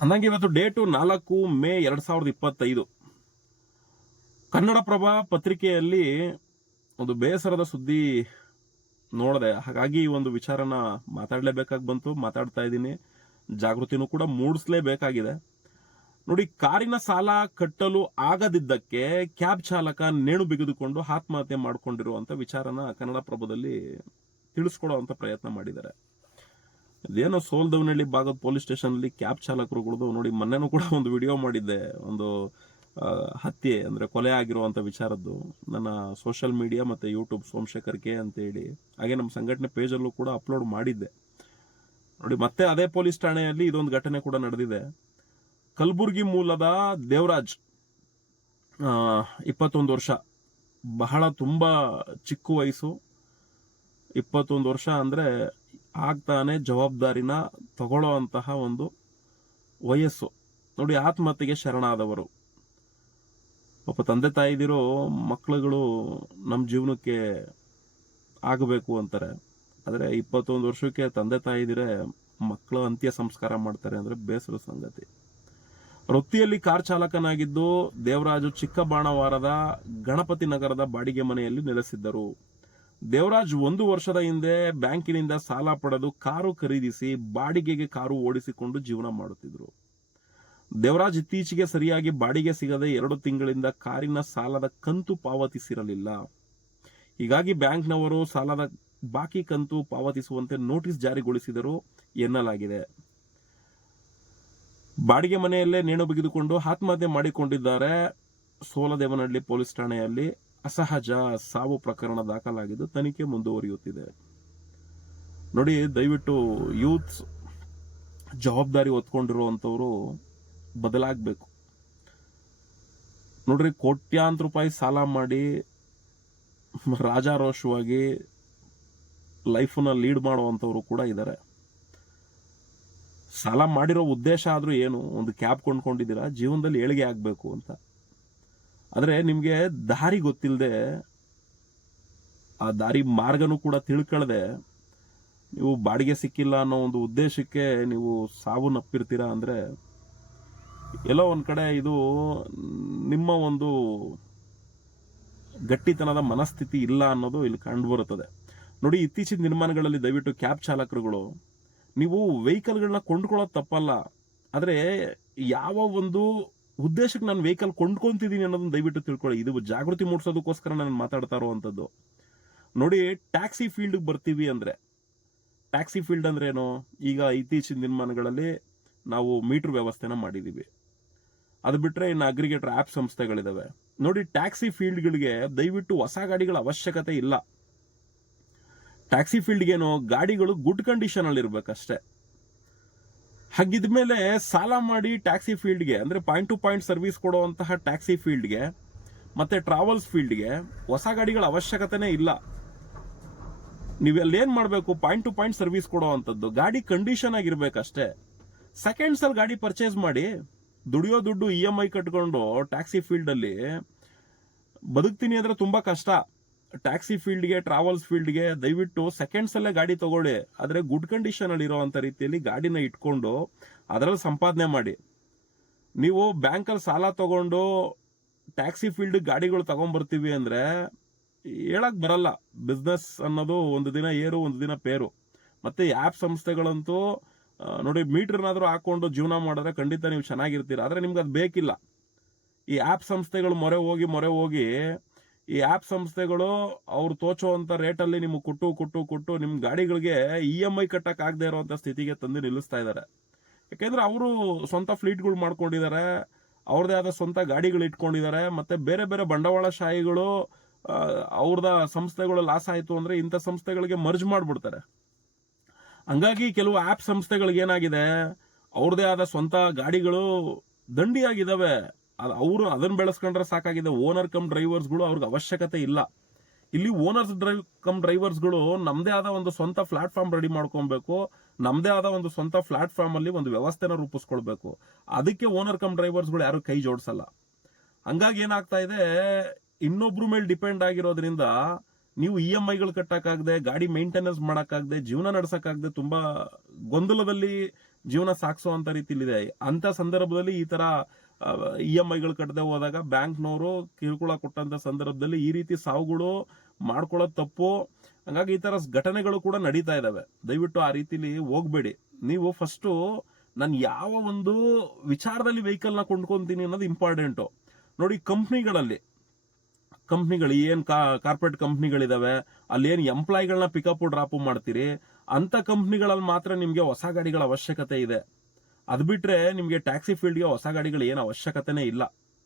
ಅಂದಂಗೆ ಇವತ್ತು ಡೇಟು 4 ಮೇ 2025. ಕನ್ನಡಪ್ರಭ ಪತ್ರಿಕೆಯಲ್ಲಿ ಒಂದು ಬೇಸರದ ಸುದ್ದಿ ನೋಡಿದೆ. ಹಾಗಾಗಿ ಈ ಒಂದು ವಿಚಾರನ ಮಾತಾಡಲೇಬೇಕಾಗಿ ಬಂತು. ಮಾತಾಡ್ತಾ ಇದ್ದೀನಿ. ಜಾಗೃತಿನೂ ಕೂಡ ಮೂಡಿಸಲೇಬೇಕಾಗಿದೆ. ನೋಡಿ, ಕಾರಿನ ಸಾಲ ಕಟ್ಟಲು ಆಗದಿದ್ದಕ್ಕೆ ಕ್ಯಾಬ್ ಚಾಲಕ ನೇಣು ಬಿಗಿದುಕೊಂಡು ಆತ್ಮಹತ್ಯೆ ಮಾಡಿಕೊಂಡಿರುವಂತ ವಿಚಾರನ ಕನ್ನಡಪ್ರಭದಲ್ಲಿ ತಿಳಿಸ್ಕೊಡುವಂತ ಪ್ರಯತ್ನ ಮಾಡಿದ್ದಾರೆ. ಇದೇನೋ ಸೋಲ್ದವನಹಳ್ಳಿ ಭಾಗದ ಪೊಲೀಸ್ ಸ್ಟೇಷನ್ ಅಲ್ಲಿ ಕ್ಯಾಬ್ ಚಾಲಕರುಗಳದು ನೋಡಿ, ಮೊನ್ನೆನೂ ಕೂಡ ಒಂದು ವಿಡಿಯೋ ಮಾಡಿದ್ದೆ. ಒಂದು ಹತ್ಯೆ ಅಂದ್ರೆ ಕೊಲೆ ಆಗಿರುವಂತ ವಿಚಾರದ್ದು ನನ್ನ ಸೋಷಿಯಲ್ ಮೀಡಿಯಾ ಮತ್ತೆ ಯೂಟ್ಯೂಬ್ ಸೋಮಶೇಖರ್ ಕೆ ಅಂತ ಹೇಳಿ, ಹಾಗೆ ನಮ್ಮ ಸಂಘಟನೆ ಪೇಜ್ ಅಲ್ಲೂ ಕೂಡ ಅಪ್ಲೋಡ್ ಮಾಡಿದ್ದೆ. ನೋಡಿ, ಮತ್ತೆ ಅದೇ ಪೊಲೀಸ್ ಠಾಣೆಯಲ್ಲಿ ಇದೊಂದು ಘಟನೆ ಕೂಡ ನಡೆದಿದೆ. ಕಲಬುರ್ಗಿ ಮೂಲದ ದೇವರಾಜ್, 21 ವರ್ಷ, ಬಹಳ ತುಂಬಾ ಚಿಕ್ಕ ವಯಸ್ಸು. 21 ವರ್ಷ ಅಂದ್ರೆ ಆಗ್ತಾನೆ ಜವಾಬ್ದಾರಿನ ತಗೊಳ್ಳೋ ಅಂತಹ ಒಂದು ವಯಸ್ಸು. ನೋಡಿ, ಆತ್ಮಹತ್ಯೆಗೆ ಶರಣಾದವರು. ಪಾಪ ತಂದೆ ತಾಯಿದಿರೋ ಮಕ್ಕಳುಗಳು ನಮ್ಮ ಜೀವನಕ್ಕೆ ಆಗಬೇಕು ಅಂತಾರೆ. ಆದರೆ 21 ವರ್ಷಕ್ಕೆ ತಂದೆ ತಾಯಿದಿರೆ ಮಕ್ಕಳ ಅಂತ್ಯ ಸಂಸ್ಕಾರ ಮಾಡ್ತಾರೆ ಅಂದ್ರೆ ಬೇಸರ ಸಂಗತಿ. ವೃತ್ತಿಯಲ್ಲಿ ಕಾರ್ ಚಾಲಕನಾಗಿದ್ದು ದೇವರಾಜು ಚಿಕ್ಕಬಾಣವಾರದ ಗಣಪತಿ ನಗರದ ಬಾಡಿಗೆ ಮನೆಯಲ್ಲಿ ನೆಲೆಸಿದ್ದರು. ದೇವರಾಜ್ 1 ವರ್ಷದ ಹಿಂದೆ ಬ್ಯಾಂಕಿನಿಂದ ಸಾಲ ಪಡೆದು ಕಾರು ಖರೀದಿಸಿ ಬಾಡಿಗೆಗೆ ಕಾರು ಓಡಿಸಿಕೊಂಡು ಜೀವನ ಮಾಡುತ್ತಿದ್ರು. ದೇವರಾಜ್ ಇತ್ತೀಚೆಗೆ ಸರಿಯಾಗಿ ಬಾಡಿಗೆ ಸಿಗದೆ 2 ತಿಂಗಳಿಂದ ಕಾರಿನ ಸಾಲದ ಕಂತು ಪಾವತಿಸಿರಲಿಲ್ಲ. ಹೀಗಾಗಿ ಬ್ಯಾಂಕ್ನವರು ಸಾಲದ ಬಾಕಿ ಕಂತು ಪಾವತಿಸುವಂತೆ ನೋಟಿಸ್ ಜಾರಿಗೊಳಿಸಿದರು ಎನ್ನಲಾಗಿದೆ. ಬಾಡಿಗೆ ಮನೆಯಲ್ಲೇ ನೇಣು ಬಿಗಿದುಕೊಂಡು ಆತ್ಮಹತ್ಯೆ ಮಾಡಿಕೊಂಡಿದ್ದಾರೆ. ಸೋಲದೇವನಹಳ್ಳಿ ಪೊಲೀಸ್ ಠಾಣೆಯಲ್ಲಿ ಅಸಹಜ ಸಾವು ಪ್ರಕರಣ ದಾಖಲಾಗಿದ್ದು ತನಿಖೆ ಮುಂದುವರಿಯುತ್ತಿದೆ. ನೋಡಿ, ದಯವಿಟ್ಟು ಯೂತ್ಸ್ ಜವಾಬ್ದಾರಿ ಹೊತ್ಕೊಂಡಿರುವಂತವ್ರು ಬದಲಾಗಬೇಕು. ನೋಡ್ರಿ, ಕೋಟ್ಯಾಂತರ ರೂಪಾಯಿ ಸಾಲ ಮಾಡಿ ರಾಜಾರೋಷವಾಗಿ ಲೈಫ್ನ ಲೀಡ್ ಮಾಡುವಂತವ್ರು ಕೂಡ ಇದ್ದಾರೆ. ಸಾಲ ಮಾಡಿರೋ ಉದ್ದೇಶ ಆದ್ರೂ ಏನು? ಒಂದು ಕ್ಯಾಬ್ ಕೊಂಡ್ಕೊಂಡಿದ್ದೀರಾ, ಜೀವನದಲ್ಲಿ ಏಳಿಗೆ ಆಗ್ಬೇಕು ಅಂತ. ಆದ್ರೆ ನಿಮ್ಗೆ ದಾರಿ ಗೊತ್ತಿಲ್ಲದೆ, ಆ ದಾರಿ ಮಾರ್ಗನೂ ಕೂಡ ತಿಳ್ಕೊಳ್ಳದೆ ನೀವು ಬಾಡಿಗೆ ಸಿಕ್ಕಿಲ್ಲ ಅನ್ನೋ ಒಂದು ಉದ್ದೇಶಕ್ಕೆ ನೀವು ಸಾವನ್ನಪ್ಪಿರ್ತೀರಾ ಅಂದ್ರೆ ಎಲ್ಲೋ ಒಂದ್ ಕಡೆ ಇದು ನಿಮ್ಮ ಒಂದು ಗಟ್ಟಿತನದ ಮನಸ್ಥಿತಿ ಇಲ್ಲ ಅನ್ನೋದು ಇಲ್ಲಿ ಕಂಡು ಬರುತ್ತದೆ. ನೋಡಿ, ಇತ್ತೀಚಿನ ದಿನಮಾನಗಳಲ್ಲಿ ದಯವಿಟ್ಟು ಕ್ಯಾಬ್ ಚಾಲಕರುಗಳು, ನೀವು ವೆಹಿಕಲ್ಗಳನ್ನ ಕೊಂಡ್ಕೊಳ್ಳೋದು ತಪ್ಪಲ್ಲ, ಆದ್ರೆ ಯಾವ ಒಂದು ಉದ್ದೇಶಕ್ಕೆ ನಾನು ವೆಹಿಕಲ್ ಕೊಂಡ್ಕೊಂತಿದ್ದೀನಿ ಅನ್ನೋದನ್ನ ದಯವಿಟ್ಟು ತಿಳ್ಕೊಳ್ಳಿ. ಇದು ಜಾಗೃತಿ ಮೂಡಿಸೋದಕ್ಕೋಸ್ಕರ ನಾನು ಮಾತಾಡ್ತಾ ಇರುವಂತದ್ದು. ನೋಡಿ, ಟ್ಯಾಕ್ಸಿ ಫೀಲ್ಡ್ ಬರ್ತೀವಿ ಅಂದ್ರೆ, ಟ್ಯಾಕ್ಸಿ ಫೀಲ್ಡ್ ಅಂದ್ರೆ ಏನು? ಈಗ ಇತ್ತೀಚಿನ ದಿನಮಾನಗಳಲ್ಲಿ ನಾವು ಮೀಟರ್ ವ್ಯವಸ್ಥೆನ ಮಾಡಿದೀವಿ. ಅದು ಬಿಟ್ರೆ ಇನ್ನು ಅಗ್ರಿಗೇಟರ್ ಆಪ್ ಸಂಸ್ಥೆಗಳಿದಾವೆ. ನೋಡಿ, ಟ್ಯಾಕ್ಸಿ ಫೀಲ್ಡ್ಗಳಿಗೆ ದಯವಿಟ್ಟು ಹೊಸ ಗಾಡಿಗಳ ಅವಶ್ಯಕತೆ ಇಲ್ಲ. ಟ್ಯಾಕ್ಸಿ ಫೀಲ್ಡ್ಗೇನು, ಗಾಡಿಗಳು ಗುಡ್ ಕಂಡೀಷನ್ ಅಲ್ಲಿ ಇರ್ಬೇಕಷ್ಟೇ. ಹಾಗಿದ್ಮೇಲೆ ಸಾಲ ಮಾಡಿ ಟ್ಯಾಕ್ಸಿ ಫೀಲ್ಡ್ಗೆ ಅಂದ್ರೆ ಪಾಯಿಂಟ್ ಟು ಪಾಯಿಂಟ್ ಸರ್ವಿಸ್ ಕೊಡುವಂತಹ ಟ್ಯಾಕ್ಸಿ ಫೀಲ್ಡ್ಗೆ ಮತ್ತೆ ಟ್ರಾವೆಲ್ಸ್ ಫೀಲ್ಡ್ಗೆ ಹೊಸ ಗಾಡಿಗಳ ಅವಶ್ಯಕತೆನೇ ಇಲ್ಲ. ನೀವೆಲ್ಲ ಏನ್ ಮಾಡ್ಬೇಕು? ಪಾಯಿಂಟ್ ಟು ಪಾಯಿಂಟ್ ಸರ್ವಿಸ್ ಕೊಡುವಂತದ್ದು ಗಾಡಿ ಕಂಡೀಷನ್ ಆಗಿರ್ಬೇಕಷ್ಟೇ. ಸೆಕೆಂಡ್ಸ್ ಅಲ್ಲಿ ಗಾಡಿ ಪರ್ಚೇಸ್ ಮಾಡಿ ದುಡಿಯೋ ದುಡ್ಡು EMI ಕಟ್ಕೊಂಡು ಟ್ಯಾಕ್ಸಿ ಫೀಲ್ಡ್ ಅಲ್ಲಿ ಬದುಕ್ತೀನಿ ಅಂದ್ರೆ ತುಂಬಾ ಕಷ್ಟ. ಟ್ಯಾಕ್ಸಿ ಫೀಲ್ಡ್ಗೆ, ಟ್ರಾವೆಲ್ಸ್ ಫೀಲ್ಡ್ಗೆ ದಯವಿಟ್ಟು ಸೆಕೆಂಡ್ಸ್ ಅಲ್ಲೇ ಗಾಡಿ ತಗೊಳ್ಳಿ. ಆದ್ರೆ ಗುಡ್ ಕಂಡೀಷನ್ ಅಲ್ಲಿ ಇರುವಂತ ರೀತಿಯಲ್ಲಿ ಗಾಡಿನ ಇಟ್ಕೊಂಡು ಅದರಲ್ಲಿ ಸಂಪಾದನೆ ಮಾಡಿ. ನೀವು ಬ್ಯಾಂಕಲ್ಲಿ ಸಾಲ ತಗೊಂಡು ಟ್ಯಾಕ್ಸಿ ಫೀಲ್ಡ್ ಗಾಡಿಗಳು ತಗೊಂಡ್ಬರ್ತೀವಿ ಅಂದ್ರೆ ಹೇಳಕ್ ಬರಲ್ಲ. ಬಿಸ್ನೆಸ್ ಅನ್ನೋದು ಒಂದು ದಿನ ಏರು, ಒಂದು ದಿನ ಪೇರು. ಮತ್ತೆ ಆ್ಯಪ್ ಸಂಸ್ಥೆಗಳಂತೂ ನೋಡಿ, ಮೀಟರ್ನಾದ್ರೂ ಹಾಕೊಂಡು ಜೀವನ ಮಾಡಿದ್ರೆ ಖಂಡಿತ ನೀವು ಚೆನ್ನಾಗಿರ್ತೀರ. ಆದ್ರೆ ನಿಮ್ಗೆ ಅದು ಬೇಕಿಲ್ಲ. ಈ ಆ್ಯಪ್ ಸಂಸ್ಥೆಗಳು ಮೊರೆ ಹೋಗಿ ಈ ಆ್ಯಪ್ ಸಂಸ್ಥೆಗಳು ಅವ್ರು ತೋಚುವಂತ ರೇಟಲ್ಲಿ ನಿಮ್ಗೆ ಕೊಟ್ಟು ನಿಮ್ ಗಾಡಿಗಳಿಗೆ EMI ಕಟ್ಟಕ್ ಆಗದೆ ಇರುವಂತ ಸ್ಥಿತಿಗೆ ತಂದು ನಿಲ್ಲಿಸ್ತಾ ಇದ್ದಾರೆ. ಯಾಕೆಂದ್ರೆ ಅವರು ಸ್ವಂತ ಫ್ಲೀಟ್ಗಳು ಮಾಡ್ಕೊಂಡಿದ್ದಾರೆ, ಅವ್ರದೇ ಆದ ಸ್ವಂತ ಗಾಡಿಗಳು ಇಟ್ಕೊಂಡಿದ್ದಾರೆ. ಮತ್ತೆ ಬೇರೆ ಬೇರೆ ಬಂಡವಾಳಶಾಹಿಗಳು ಅವ್ರದ ಸಂಸ್ಥೆಗಳು ಲಾಸ್ ಆಯ್ತು ಅಂದ್ರೆ ಇಂಥ ಸಂಸ್ಥೆಗಳಿಗೆ ಮರ್ಜ್ ಮಾಡ್ಬಿಡ್ತಾರೆ. ಹಂಗಾಗಿ ಕೆಲವು ಆ್ಯಪ್ ಸಂಸ್ಥೆಗಳಿಗೆ ಏನಾಗಿದೆ, ಅವ್ರದೇ ಆದ ಸ್ವಂತ ಗಾಡಿಗಳು ದಂಡಿಯಾಗಿದ್ದಾವೆ. ಅವರು ಅದನ್ನ ಬೆಳೆಸ್ಕೊಂಡ್ರೆ ಸಾಕಾಗಿದೆ. ಓನರ್ ಕಮ್ ಡ್ರೈವರ್ಸ್ಗಳು ಅವ್ರಿಗೆ ಅವಶ್ಯಕತೆ ಇಲ್ಲ. ಇಲ್ಲಿ ಓನರ್ಸ್ ಕಮ್ ಡ್ರೈವರ್ಸ್ಗಳು ನಮ್ದೇ ಆದ ಒಂದು ಸ್ವಂತ ಪ್ಲಾಟ್ಫಾರ್ಮ್ ರೆಡಿ ಮಾಡ್ಕೊಬೇಕು, ನಮ್ದೇ ಆದ ಒಂದು ಸ್ವಂತ ಪ್ಲಾಟ್ಫಾರ್ಮ್ ಅಲ್ಲಿ ಒಂದು ವ್ಯವಸ್ಥೆನ ರೂಪಿಸ್ಕೊಳ್ಬೇಕು. ಅದಕ್ಕೆ ಓನರ್ ಕಮ್ ಡ್ರೈವರ್ಸ್ಗಳು ಯಾರು ಕೈ ಜೋಡಿಸಲ್ಲ. ಹಂಗಾಗಿ ಏನಾಗ್ತಾ ಇದೆ, ಇನ್ನೊಬ್ರು ಮೇಲೆ ಡಿಪೆಂಡ್ ಆಗಿರೋದ್ರಿಂದ ನೀವು EMIಗಳು ಕಟ್ಟಕ್ಕಾಗದೆ, ಗಾಡಿ ಮೇಂಟೆನೆನ್ಸ್ ಮಾಡಕ್ಕಾಗದೆ, ಜೀವನ ನಡ್ಸಕ್ಕಾಗದೆ ತುಂಬಾ ಗೊಂದಲದಲ್ಲಿ ಜೀವನ ಸಾಗಿಸುವಂತ ರೀತಿಲಿದೆ. ಅಂತ ಸಂದರ್ಭದಲ್ಲಿ ಈ ತರ EMIಗಳು ಕಟ್ಟದೆ ಹೋದಾಗ ಬ್ಯಾಂಕ್ನವರು ಕಿರುಕುಳ ಕೊಟ್ಟಂತ ಸಂದರ್ಭದಲ್ಲಿ ಈ ರೀತಿ ಸಾವುಗಳು ಮಾಡ್ಕೊಳ್ಳೋದು ತಪ್ಪು. ಹಂಗಾಗಿ ಈ ತರ ಘಟನೆಗಳು ಕೂಡ ನಡೀತಾ ಇದಾವೆ. ದಯವಿಟ್ಟು ಆ ರೀತಿಲಿ ಹೋಗ್ಬೇಡಿ. ನೀವು ಫಸ್ಟು ನಾನು ಯಾವ ಒಂದು ವಿಚಾರದಲ್ಲಿ ವೆಹಿಕಲ್ ನ ಕೊಂಡ್ಕೊಂತೀನಿ ಅನ್ನೋದು ಇಂಪಾರ್ಟೆಂಟು. ನೋಡಿ, ಕಂಪ್ನಿಗಳು ಏನ್ ಕಾರ್ಪೊರೇಟ್ ಕಂಪ್ನಿಗಳಿದಾವೆ, ಅಲ್ಲಿ ಏನ್ ಎಂಪ್ಲಾಯಿಗಳನ್ನ ಪಿಕಪ್ ಡ್ರಾಪ್ ಮಾಡ್ತೀರಿ, ಅಂತ ಕಂಪ್ನಿಗಳಲ್ಲಿ ಮಾತ್ರ ನಿಮ್ಗೆ ಹೊಸ ಗಾಡಿಗಳ ಅವಶ್ಯಕತೆ ಇದೆ. ಅದ್ ಬಿಟ್ರೆ ನಿಮ್ಗೆ ಟ್ಯಾಕ್ಸಿ ಫೀಲ್ಡ್ಗೆ ಹೊಸ ಗಾಡಿಗಳು ಏನು ಅವಶ್ಯಕತೆನೇ ಇಲ್ಲ.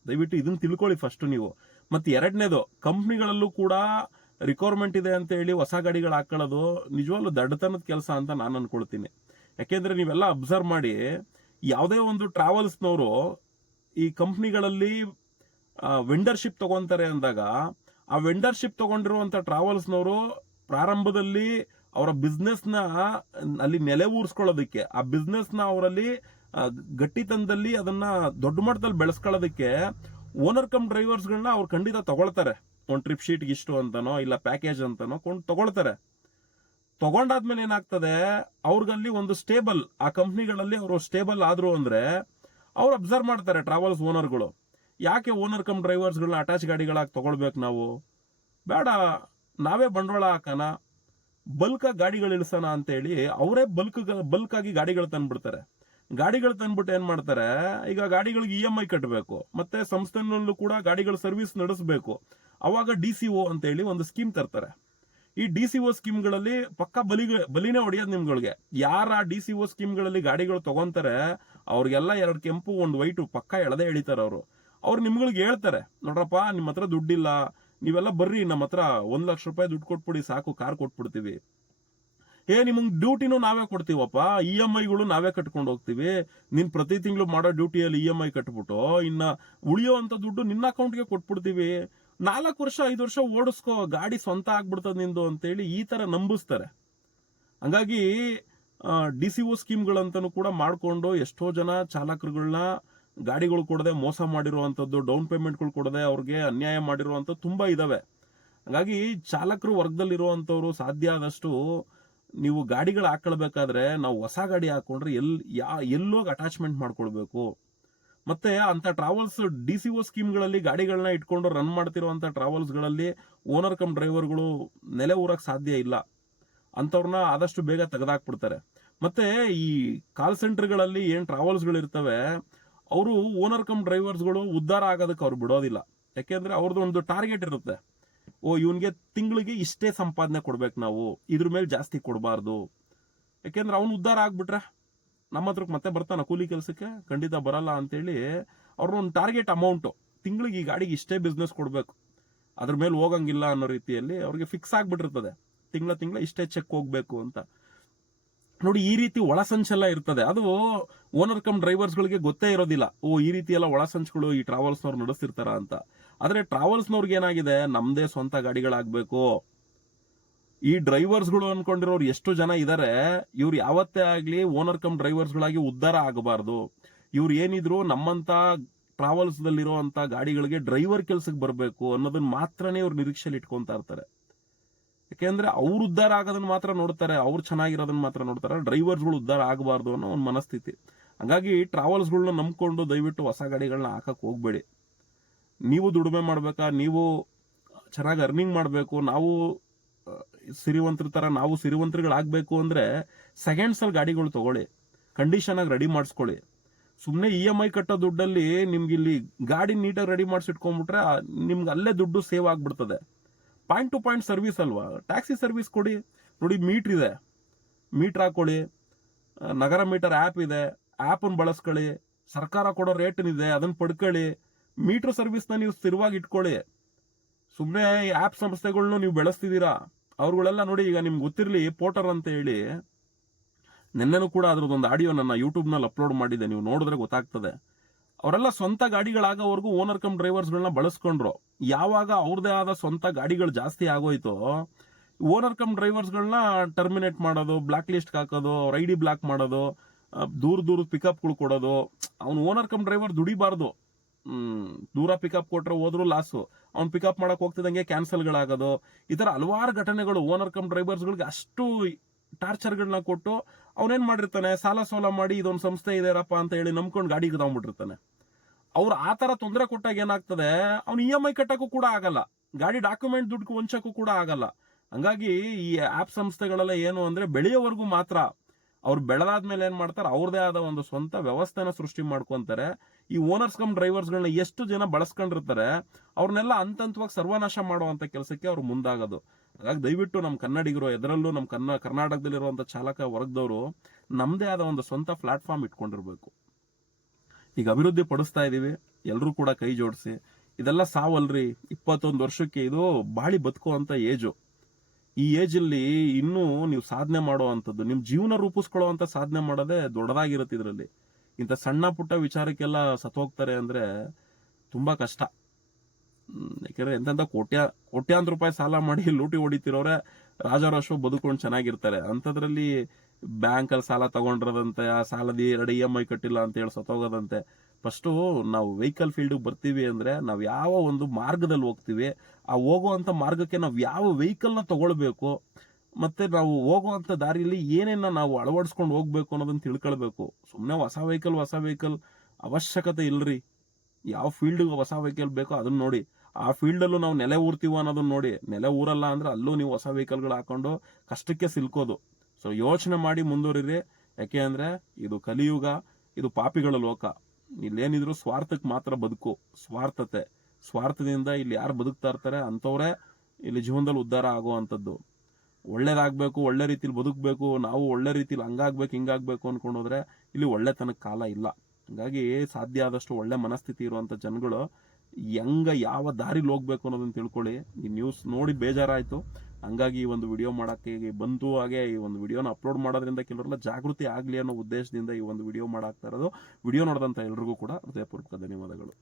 ದಯವಿಟ್ಟು ಇದನ್ನ ತಿಳ್ಕೊಳ್ಳಿ ಫಸ್ಟ್ ನೀವು. ಮತ್ತೆ ಎರಡನೇದು, ಕಂಪ್ನಿಗಳಲ್ಲೂ ಕೂಡ ರಿಕ್ವೈರ್ಮೆಂಟ್ ಇದೆ ಅಂತ ಹೇಳಿ ಹೊಸ ಗಾಡಿಗಳು ಹಾಕೊಳ್ಳೋದು ನಿಜವಾಗ್ಲೂ ದಡ್ಡತನದ ಕೆಲಸ ಅಂತ ನಾನು ಅನ್ಕೊಳ್ತೀನಿ. ಯಾಕೆಂದ್ರೆ ನೀವೆಲ್ಲ ಅಬ್ಸರ್ವ್ ಮಾಡಿ, ಯಾವುದೇ ಒಂದು ಟ್ರಾವೆಲ್ಸ್ನವರು ಈ ಕಂಪ್ನಿಗಳಲ್ಲಿ ವೆಂಡರ್ಶಿಪ್ ತಗೊಂತಾರೆ ಅಂದಾಗ, ಆ ವೆಂಡರ್ಶಿಪ್ ತಗೊಂಡಿರುವಂತ ಟ್ರಾವೆಲ್ಸ್ನವರು ಪ್ರಾರಂಭದಲ್ಲಿ ಅವರ ಬಿಸ್ನೆಸ್ ನ ಅಲ್ಲಿ ನೆಲೆ ಊರ್ಸ್ಕೊಳ್ಳೋದಕ್ಕೆ, ಆ ಬಿಸ್ನೆಸ್ ನ ಅವರಲ್ಲಿ ಗಟ್ಟಿತನದಲ್ಲಿ ಅದನ್ನ ದೊಡ್ಡ ಮಟ್ಟದಲ್ಲಿ ಬೆಳೆಸ್ಕೊಳ್ಳೋದಕ್ಕೆ ಓನರ್ ಕಮ್ ಡ್ರೈವರ್ಸ್ಗಳನ್ನ ಅವ್ರು ಖಂಡಿತ ತಗೊಳ್ತಾರೆ. ಒಂದು ಟ್ರಿಪ್ ಶೀಟ್ಗೆ ಇಷ್ಟು ಅಂತಾನೋ ಇಲ್ಲ ಪ್ಯಾಕೇಜ್ ಅಂತಾನೋ ತಗೊಳ್ತಾರೆ. ತಗೊಂಡಾದ್ಮೇಲೆ ಏನಾಗ್ತದೆ, ಅವ್ರಿಗಲ್ಲಿ ಒಂದು ಸ್ಟೇಬಲ್, ಆ ಕಂಪ್ನಿಗಳಲ್ಲಿ ಅವರು ಸ್ಟೇಬಲ್ ಆದ್ರು ಅಂದ್ರೆ ಅವ್ರು ಅಬ್ಸರ್ವ್ ಮಾಡ್ತಾರೆ ಟ್ರಾವೆಲ್ಸ್ ಓನರ್ಗಳು, ಯಾಕೆ ಓನರ್ ಕಮ್ ಡ್ರೈವರ್ಸ್ಗಳನ್ನ ಅಟ್ಯಾಚ್ ಗಾಡಿಗಳಾಗಿ ತಗೊಳ್ಬೇಕು, ನಾವು ಬೇಡ, ನಾವೇ ಬಂಡವಾಳ ಹಾಕೋಣ, ಬಲ್ಕ್ ಗಾಡಿಗಳು ಇಳಿಸೋಣ ಅಂತ ಹೇಳಿ ಅವರೇ ಬಲ್ಕ್ ಆಗಿ ಗಾಡಿಗಳು ತಂದ್ಬಿಡ್ತಾರೆ. ಗಾಡಿಗಳು ತಂದ್ಬಿಟ್ಟು ಏನ್ ಮಾಡ್ತಾರೆ, ಈಗ ಗಾಡಿಗಳಿಗೆ EMI ಕಟ್ಟಬೇಕು, ಮತ್ತೆ ಸಂಸ್ಥೆನಲ್ಲೂ ಕೂಡ ಗಾಡಿಗಳ ಸರ್ವಿಸ್ ನಡೆಸಬೇಕು. ಅವಾಗ DCO ಅಂತ ಹೇಳಿ ಒಂದು ಸ್ಕೀಮ್ ತರ್ತಾರೆ. ಈ DCO ಸ್ಕೀಮ್ಗಳಲ್ಲಿ ಪಕ್ಕ ಬಲಿನೇ ಹೊಡೆಯೋದು ನಿಮ್ಗಳಿಗೆ. ಯಾರ DCO ಸ್ಕೀಮ್ಗಳಲ್ಲಿ ಗಾಡಿಗಳು ತಗೊಂತಾರೆ ಅವ್ರಿಗೆಲ್ಲ 2 ಕೆಂಪು 1 ವೈಟು ಪಕ್ಕ ಎಳದೆ ಎಳಿತಾರೆ. ಅವ್ರು ನಿಮ್ಗಳಿಗೆ ಹೇಳ್ತಾರೆ, ನೋಡ್ರಪ್ಪ ನಿಮ್ಮ ಹತ್ರ ದುಡ್ಡಿಲ್ಲ, ನೀವೆಲ್ಲ ಬರ್ರಿ ನಮ್ಮ ಹತ್ರ 1 ಲಕ್ಷ ರೂಪಾಯಿ ದುಡ್ಡು ಕೊಟ್ಬಿಡಿ ಸಾಕು, ಕಾರ್ ಕೊಟ್ಬಿಡ್ತೀವಿ. ನಿಮ್ಗೆ ಡ್ಯೂಟಿನೂ ನಾವೇ ಕೊಡ್ತೀವಪ್ಪ, EMIಗಳು ನಾವೇ ಕಟ್ಕೊಂಡು ಹೋಗ್ತೀವಿ, ನೀನ್ ಪ್ರತಿ ತಿಂಗಳು ಮಾಡೋ ಡ್ಯೂಟಿಯಲ್ಲಿ EMI ಕಟ್ಬಿಟ್ಟು ಇನ್ನ ಉಳಿಯೋ ಅಂತ ದುಡ್ಡು ನಿನ್ನ ಅಕೌಂಟ್ಗೆ ಕೊಟ್ಬಿಡ್ತೀವಿ, 4 ವರ್ಷ 5 ವರ್ಷ ಓಡಿಸ್ಕೋ, ಗಾಡಿ ಸ್ವಂತ ಆಗ್ಬಿಡ್ತದ ನಿಂದು ಅಂತೇಳಿ ಈ ತರ ನಂಬಿಸ್ತಾರೆ. ಹಂಗಾಗಿ DCO ಸ್ಕೀಮ್ಗಳಂತನೂ ಕೂಡ ಮಾಡ್ಕೊಂಡು ಎಷ್ಟೋ ಜನ ಚಾಲಕರುಗಳನ್ನ ಗಾಡಿಗಳು ಕೊಡದೆ ಮೋಸ ಮಾಡಿರುವಂತದ್ದು, ಡೌನ್ ಪೇಮೆಂಟ್ಗಳು ಕೊಡದೆ ಅವ್ರಿಗೆ ಅನ್ಯಾಯ ಮಾಡಿರುವಂತದ್ದು ತುಂಬಾ ಇದಾವೆ. ಹಾಗಾಗಿ ಚಾಲಕರು ವರ್ಗದಲ್ಲಿರುವಂತವ್ರು ಸಾಧ್ಯ ಆದಷ್ಟು ನೀವು ಗಾಡಿಗಳು ಹಾಕೊಳ್ಬೇಕಾದ್ರೆ ನಾವು ಹೊಸ ಗಾಡಿ ಹಾಕೊಂಡ್ರೆ ಎಲ್ಲೋಗಿ ಅಟ್ಯಾಚ್ಮೆಂಟ್ ಮಾಡ್ಕೊಳ್ಬೇಕು. ಮತ್ತೆ ಅಂತ ಟ್ರಾವೆಲ್ಸ್ DCO ಸ್ಕೀಮ್ಗಳಲ್ಲಿ ಗಾಡಿಗಳನ್ನ ಇಟ್ಕೊಂಡು ರನ್ ಮಾಡ್ತಿರುವಂತ ಟ್ರಾವೆಲ್ಸ್ಗಳಲ್ಲಿ ಓನರ್ ಕಮ್ ಡ್ರೈವರ್ಗಳು ನೆಲೆ ಊರಕ್ ಸಾಧ್ಯ ಇಲ್ಲ. ಅಂತವ್ರನ್ನ ಆದಷ್ಟು ಬೇಗ ತೆಗೆದಾಕ್ಬಿಡ್ತಾರೆ. ಮತ್ತೆ ಈ ಕಾಲ್ ಸೆಂಟರ್ಗಳಲ್ಲಿ ಏನ್ ಟ್ರಾವೆಲ್ಸ್ಗಳು ಇರ್ತವೆ, ಅವರು ಓನರ್ ಕಮ್ ಡ್ರೈವರ್ಸ್ಗಳು ಉದ್ಧಾರ ಆಗೋದಕ್ಕೆ ಅವ್ರು ಬಿಡೋದಿಲ್ಲ. ಯಾಕೆಂದ್ರೆ ಅವ್ರದ್ದು ಒಂದು ಟಾರ್ಗೆಟ್ ಇರುತ್ತೆ, ಇವನ್ಗೆ ತಿಂಗಳಿಗೆ ಇಷ್ಟೇ ಸಂಪಾದನೆ ಕೊಡ್ಬೇಕು, ನಾವು ಇದ್ರ ಮೇಲೆ ಜಾಸ್ತಿ ಕೊಡಬಾರ್ದು. ಯಾಕೆಂದ್ರೆ ಅವ್ನು ಉದ್ಧಾರ ಆಗ್ಬಿಟ್ರೆ ನಮ್ಮ ಹತ್ರಕ್ಕೆ ಮತ್ತೆ ಬರ್ತಾನ ಕೂಲಿ ಕೆಲಸಕ್ಕೆ, ಖಂಡಿತ ಬರಲ್ಲ ಅಂತೇಳಿ ಅವ್ರನ್ನ ಒಂದು ಟಾರ್ಗೆಟ್ ಅಮೌಂಟು, ತಿಂಗಳಿಗೆ ಈ ಗಾಡಿಗೆ ಇಷ್ಟೇ ಬಿಸ್ನೆಸ್ ಕೊಡ್ಬೇಕು, ಅದ್ರ ಮೇಲೆ ಹೋಗಂಗಿಲ್ಲ ಅನ್ನೋ ರೀತಿಯಲ್ಲಿ ಅವ್ರಿಗೆ ಫಿಕ್ಸ್ ಆಗ್ಬಿಟ್ಟಿರ್ತದೆ, ತಿಂಗಳ ಇಷ್ಟೇ ಚೆಕ್ ಹೋಗ್ಬೇಕು ಅಂತ. ನೋಡಿ, ಈ ರೀತಿ ಒಳಸಂಚೆಲ್ಲ ಇರ್ತದೆ. ಅದು ಓನರ್ ಕಮ್ ಡ್ರೈವರ್ಸ್ಗಳಿಗೆ ಗೊತ್ತೇ ಇರೋದಿಲ್ಲ, ಈ ರೀತಿ ಎಲ್ಲ ಒಳಸಂಚುಗಳು ಈ ಟ್ರಾವೆಲ್ಸ್ನವ್ರು ನಡೆಸ್ತಿರ್ತಾರ ಅಂತ. ಆದ್ರೆ ಟ್ರಾವೆಲ್ಸ್ನವ್ರಿಗೆ ಏನಾಗಿದೆ, ನಮ್ದೇ ಸ್ವಂತ ಗಾಡಿಗಳಾಗ್ಬೇಕು. ಈ ಡ್ರೈವರ್ಸ್ಗಳು ಅನ್ಕೊಂಡಿರೋರು ಎಷ್ಟು ಜನ ಇದಾರೆ, ಇವ್ರು ಯಾವತ್ತೇ ಆಗ್ಲಿ ಓನರ್ ಕಮ್ ಡ್ರೈವರ್ಸ್ಗಳಾಗಿ ಉದ್ಧಾರ ಆಗಬಾರ್ದು. ಇವ್ರು ಏನಿದ್ರು ನಮ್ಮಂತ ಟ್ರಾವೆಲ್ಸ್ ದಲ್ಲಿರುವಂತ ಗಾಡಿಗಳಿಗೆ ಡ್ರೈವರ್ ಕೆಲ್ಸಕ್ಕೆ ಬರಬೇಕು ಅನ್ನೋದನ್ನ ಮಾತ್ರನೇ ಇವ್ರು ನಿರೀಕ್ಷೆಯಲ್ಲಿ ಇಟ್ಕೊಂತಾ ಇರ್ತಾರೆ. ಯಾಕೆಂದ್ರೆ ಅವ್ರು ಉದ್ಧಾರ ಆಗೋದನ್ನ ಮಾತ್ರ ನೋಡ್ತಾರೆ, ಅವ್ರು ಚೆನ್ನಾಗಿರೋದನ್ನ ಮಾತ್ರ ನೋಡ್ತಾರೆ, ಡ್ರೈವರ್ಸ್ಗಳು ಉದ್ಧಾರ ಆಗಬಾರ್ದು ಅನ್ನೋ ಒಂದು ಮನಸ್ಥಿತಿ. ಹಾಗಾಗಿ ಟ್ರಾವೆಲ್ಸ್ಗಳನ್ನ ನಂಬ್ಕೊಂಡು ದಯವಿಟ್ಟು ಹೊಸ ಗಾಡಿಗಳನ್ನ ಹಾಕಕ್ ಹೋಗ್ಬೇಡಿ. ನೀವು ದುಡಿಮೆ ಮಾಡ್ಬೇಕಾ, ನೀವು ಚೆನ್ನಾಗಿ ಅರ್ನಿಂಗ್ ಮಾಡಬೇಕು, ನಾವು ಸಿರಿವಂತರ ತರ ನಾವು ಸಿರಿವಂತರುಗಳಾಗಬೇಕು ಅಂದ್ರೆ ಸೆಕೆಂಡ್ಸ್ ಅಲ್ಲಿ ಗಾಡಿಗಳು ತಗೊಳ್ಳಿ, ಕಂಡೀಷನ್ ಆಗಿ ರೆಡಿ ಮಾಡಿಸ್ಕೊಳ್ಳಿ. ಸುಮ್ಮನೆ EMI ಕಟ್ಟೋ ದುಡ್ಡಲ್ಲಿ ನಿಮ್ಗೆ ಇಲ್ಲಿ ಗಾಡಿ ನೀಟಾಗಿ ರೆಡಿ ಮಾಡಿಸಿಟ್ಕೊಂಡ್ಬಿಟ್ರೆ ನಿಮ್ಗೆ ಅಲ್ಲೇ ದುಡ್ಡು ಸೇವ್ ಆಗ್ಬಿಡ್ತದೆ. ಪಾಯಿಂಟ್ ಟು ಪಾಯಿಂಟ್ ಸರ್ವಿಸ್ ಅಲ್ವಾ, ಟ್ಯಾಕ್ಸಿ ಸರ್ವಿಸ್ ಕೊಡಿ. ನೋಡಿ, ಮೀಟರ್ ಇದೆ, ಮೀಟರ್ ಹಾಕೊಳ್ಳಿ, ನಗರ ಮೀಟರ್ ಆ್ಯಪ್ ಇದೆ, ಆ್ಯಪನ್ನು ಬಳಸ್ಕೊಳ್ಳಿ, ಸರ್ಕಾರ ಕೊಡೋ ರೇಟ್ ಇದೆ ಅದನ್ನ ಪಡ್ಕೊಳ್ಳಿ, ಮೀಟರ್ ಸರ್ವಿಸ್ನ ನೀವು ಸ್ಥಿರವಾಗಿ ಇಟ್ಕೊಳ್ಳಿ. ಸುಮ್ಮನೆ ಆ್ಯಪ್ ಸಂಸ್ಥೆಗಳನ್ನೂ ನೀವು ಬೆಳೆಸ್ತಿದ್ದೀರಾ, ಅವ್ರುಗಳೆಲ್ಲ ನೋಡಿ, ಈಗ ನಿಮ್ಗೆ ಗೊತ್ತಿರಲಿ ಪೋರ್ಟರ್ ಅಂತ ಹೇಳಿ, ನಿನ್ನೆನೂ ಕೂಡ ಅದ್ರದ್ದೊಂದು ಆಡಿಯೋ ನನ್ನ ಯೂಟ್ಯೂಬ್ನಲ್ಲಿ ಅಪ್ಲೋಡ್ ಮಾಡಿದೆ, ನೀವು ನೋಡಿದ್ರೆ ಗೊತ್ತಾಗ್ತದೆ. ಅವರೆಲ್ಲ ಸ್ವಂತ ಗಾಡಿಗಳಾಗೋವರೆಗೂ ಓನರ್ ಕಮ್ ಡ್ರೈವರ್ಸ್ಗಳನ್ನ ಬಳಸ್ಕೊಂಡ್ರು. ಯಾವಾಗ ಅವ್ರದೇ ಆದ ಸ್ವಂತ ಗಾಡಿಗಳು ಜಾಸ್ತಿ ಆಗೋಯ್ತು, ಓನರ್ ಕಮ್ ಡ್ರೈವರ್ಸ್ಗಳನ್ನ ಟರ್ಮಿನೇಟ್ ಮಾಡೋದು, ಬ್ಲಾಕ್ ಲಿಸ್ಟ್ ಹಾಕೋದು, ಅವ್ರ ID ಬ್ಲಾಕ್ ಮಾಡೋದು, ದೂರ ಪಿಕಪ್ಗಳು ಕೊಡೋದು. ಅವ್ನು ಓನರ್ ಕಮ್ ಡ್ರೈವರ್ ದುಡಿಬಾರ್ದು, ದೂರ ಪಿಕಪ್ ಕೊಟ್ರೆ ಹೋದ್ರು ಲಾಸು, ಅವ್ನು ಪಿಕಪ್ ಮಾಡಕ್ ಹೋಗ್ತಿದಂಗೆ ಕ್ಯಾನ್ಸಲ್ಗಳಾಗೋದು, ಈ ತರ ಹಲವಾರು ಘಟನೆಗಳು ಓನರ್ ಕಮ್ ಡ್ರೈವರ್ಸ್ಗಳಿಗೆ ಅಷ್ಟು ಟಾರ್ಚರ್ಗಳನ್ನ ಕೊಟ್ಟು ಅವನೇನ್ ಮಾಡಿರ್ತಾನೆ, ಸಾಲ ಮಾಡಿ ಇದೊಂದು ಸಂಸ್ಥೆ ಇದೆರಪ್ಪ ಅಂತ ಹೇಳಿ ನಂಬ್ಕೊಂಡು ಗಾಡಿ ತಗೊಂಡ್ಬಿಟ್ಟಿರ್ತಾನೆ. ಅವ್ರು ಆ ತರ ತೊಂದರೆ ಕೊಟ್ಟಾಗ ಏನಾಗ್ತದೆ, ಅವ್ನು EMI ಕಟ್ಟಕ್ಕೂ ಕೂಡ ಆಗಲ್ಲ, ಗಾಡಿ ಡಾಕ್ಯುಮೆಂಟ್ ದುಡ್ಡು ಹೊಂಚಕ್ಕೂ ಕೂಡ ಆಗಲ್ಲ. ಹಂಗಾಗಿ ಈ ಆಪ್ ಸಂಸ್ಥೆಗಳೆಲ್ಲ ಏನು ಅಂದ್ರೆ ಬೆಳೆಯೋವರೆಗೂ ಮಾತ್ರ, ಅವ್ರು ಬೆಳೆದಾದ್ಮೇಲೆ ಏನ್ ಮಾಡ್ತಾರೆ, ಅವ್ರದೇ ಆದ ಒಂದು ಸ್ವಂತ ವ್ಯವಸ್ಥೆನ ಸೃಷ್ಟಿ ಮಾಡ್ಕೊಂತಾರೆ. ಈ ಓನರ್ಸ್ ಕಮ್ ಡ್ರೈವರ್ಸ್ಗಳನ್ನ ಎಷ್ಟು ಜನ ಬಳಸ್ಕೊಂಡಿರ್ತಾರೆ, ಅವ್ರನ್ನೆಲ್ಲ ಹಂತವಾಗಿ ಸರ್ವನಾಶ ಮಾಡುವಂತ ಕೆಲಸಕ್ಕೆ ಅವ್ರು ಮುಂದಾಗೋದು. ಹಾಗಾಗಿ ದಯವಿಟ್ಟು ನಮ್ಮ ಕನ್ನಡಿಗರು, ಎದರಲ್ಲೂ ನಮ್ಮ ಕರ್ನಾಟಕದಲ್ಲಿರುವಂತ ಚಾಲಕ ವರ್ಗದವರು ನಮ್ದೇ ಆದ ಒಂದು ಸ್ವಂತ ಪ್ಲಾಟ್ಫಾರ್ಮ್ ಇಟ್ಕೊಂಡಿರ್ಬೇಕು. ಈಗ ಅಭಿವೃದ್ಧಿ ಪಡಿಸ್ತಾ ಇದೀವಿ, ಎಲ್ಲರೂ ಕೂಡ ಕೈ ಜೋಡಿಸಿ. ಇದೆಲ್ಲ ಸಾವಲ್ರಿ, 21 ವರ್ಷಕ್ಕೆ ಇದು ಬಾಳಿ ಬದುಕುವಂತ ಏಜು. ಈ ಏಜ್ ಅಲ್ಲಿ ಇನ್ನೂ ನೀವು ಸಾಧನೆ ಮಾಡುವಂಥದ್ದು, ನಿಮ್ ಜೀವನ ರೂಪಿಸ್ಕೊಳ್ಳುವಂತ ಸಾಧನೆ ಮಾಡೋದೇ ದೊಡ್ಡದಾಗಿರುತ್ತೆ. ಇದರಲ್ಲಿ ಇಂಥ ಸಣ್ಣ ಪುಟ್ಟ ವಿಚಾರಕ್ಕೆಲ್ಲ ಸತ್ತೋಗ್ತಾರೆ ಅಂದ್ರೆ ತುಂಬಾ ಕಷ್ಟ. ಯಾಕಂದ್ರೆ ಎಂತೆಂತ ಕೋಟ್ಯಾಂತರ ರೂಪಾಯಿ ಸಾಲ ಮಾಡಿ ಲೂಟಿ ಹೊಡಿತಿರೋರೆ ರಾಜಾರೋಷ ಬದುಕೊಂಡು ಚೆನ್ನಾಗಿರ್ತಾರೆ. ಅಂಥದ್ರಲ್ಲಿ ಬ್ಯಾಂಕಲ್ಲಿ ಸಾಲ ತಗೊಂಡಿರೋದಂತೆ, ಆ ಸಾಲದ 2 EMI ಕಟ್ಟಿಲ್ಲ ಅಂತ ಹೇಳಿ ಸತ್ತೋಗೋದಂತೆ. ಫಸ್ಟು ನಾವು ವೆಹಿಕಲ್ ಫೀಲ್ಡ್ಗೆ ಬರ್ತೀವಿ ಅಂದ್ರೆ ನಾವು ಯಾವ ಒಂದು ಮಾರ್ಗದಲ್ಲಿ ಹೋಗ್ತೀವಿ, ಆ ಹೋಗುವಂತ ಮಾರ್ಗಕ್ಕೆ ನಾವು ಯಾವ ವೆಹಿಕಲ್ನ ತಗೊಳ್ಬೇಕು, ಮತ್ತೆ ನಾವು ಹೋಗುವಂತ ದಾರಿಯಲ್ಲಿ ಏನೇನ ನಾವು ಅಳವಡಿಸ್ಕೊಂಡು ಹೋಗ್ಬೇಕು ಅನ್ನೋದನ್ನ ತಿಳ್ಕೊಳ್ಬೇಕು. ಸುಮ್ಮನೆ ಹೊಸ ವೆಹಿಕಲ್ ಅವಶ್ಯಕತೆ ಇಲ್ರಿ. ಯಾವ ಫೀಲ್ಡ್ಗೆ ಹೊಸ ವೆಹಿಕಲ್ ಬೇಕೋ ಅದನ್ನ ನೋಡಿ, ಆ ಫೀಲ್ಡಲ್ಲೂ ನಾವು ನೆಲೆ ಊರ್ತೀವೋ ಅನ್ನೋದನ್ನ ನೋಡಿ. ನೆಲೆ ಊರಲ್ಲ ಅಂದ್ರೆ ಅಲ್ಲೂ ನೀವು ಹೊಸ ವೆಹಿಕಲ್ಗಳು ಹಾಕೊಂಡು ಕಷ್ಟಕ್ಕೆ ಸಿಲ್ಕೋದು. ಸೊ ಯೋಚನೆ ಮಾಡಿ ಮುಂದುವರಿರಿ. ಯಾಕೆ ಅಂದ್ರೆ ಇದು ಕಲಿಯುಗ, ಇದು ಪಾಪಿಗಳ ಲೋಕ. ಇಲ್ಲೇನಿದ್ರು ಸ್ವಾರ್ಥಕ್ಕೆ ಮಾತ್ರ ಬದುಕು. ಸ್ವಾರ್ಥದಿಂದ ಇಲ್ಲಿ ಯಾರು ಬದುಕ್ತಾ ಇರ್ತಾರೆ ಅಂಥವ್ರೆ ಇಲ್ಲಿ ಜೀವನದಲ್ಲಿ ಉದ್ಧಾರ ಆಗುವಂಥದ್ದು. ಒಳ್ಳೇದಾಗಬೇಕು, ಒಳ್ಳೆ ರೀತಿಲಿ ಬದುಕಬೇಕು, ನಾವು ಒಳ್ಳೆ ರೀತಿಲಿ ಹಂಗಾಗ್ಬೇಕು ಹಿಂಗಾಗ್ಬೇಕು ಅನ್ಕೊಂಡೋದ್ರೆ ಇಲ್ಲಿ ಒಳ್ಳೆತನಕ್ಕೆ ಕಾಲ ಇಲ್ಲ. ಹಂಗಾಗಿ ಸಾಧ್ಯ ಆದಷ್ಟು ಒಳ್ಳೆ ಮನಸ್ಥಿತಿ ಇರುವಂತ ಜನಗಳು ಯಾವ ದಾರಿಲಿ ಹೋಗ್ಬೇಕು ಅನ್ನೋದನ್ನ ತಿಳ್ಕೊಳ್ಳಿ. ಈ ನ್ಯೂಸ್ ನೋಡಿ ಬೇಜಾರಾಯ್ತು, ಹಂಗಾಗಿ ಈ ಒಂದು ವಿಡಿಯೋ ಮಾಡಕ್ಕೆ ಬಂತು. ಹಾಗೆ ಈ ಒಂದು ವಿಡಿಯೋನ ಅಪ್ಲೋಡ್ ಮಾಡೋದ್ರಿಂದ ಕೆಲವರೆಲ್ಲ ಜಾಗೃತಿ ಆಗ್ಲಿ ಅನ್ನೋ ಉದ್ದೇಶದಿಂದ ಈ ಒಂದು ವಿಡಿಯೋ ಮಾಡಾಕ್ತಾ ಇರೋದು. ವಿಡಿಯೋ ನೋಡಿದಂತ ಎಲ್ರಿಗೂ ಕೂಡ ಹೃದಯಪೂರ್ವಕ ಧನ್ಯವಾದಗಳು.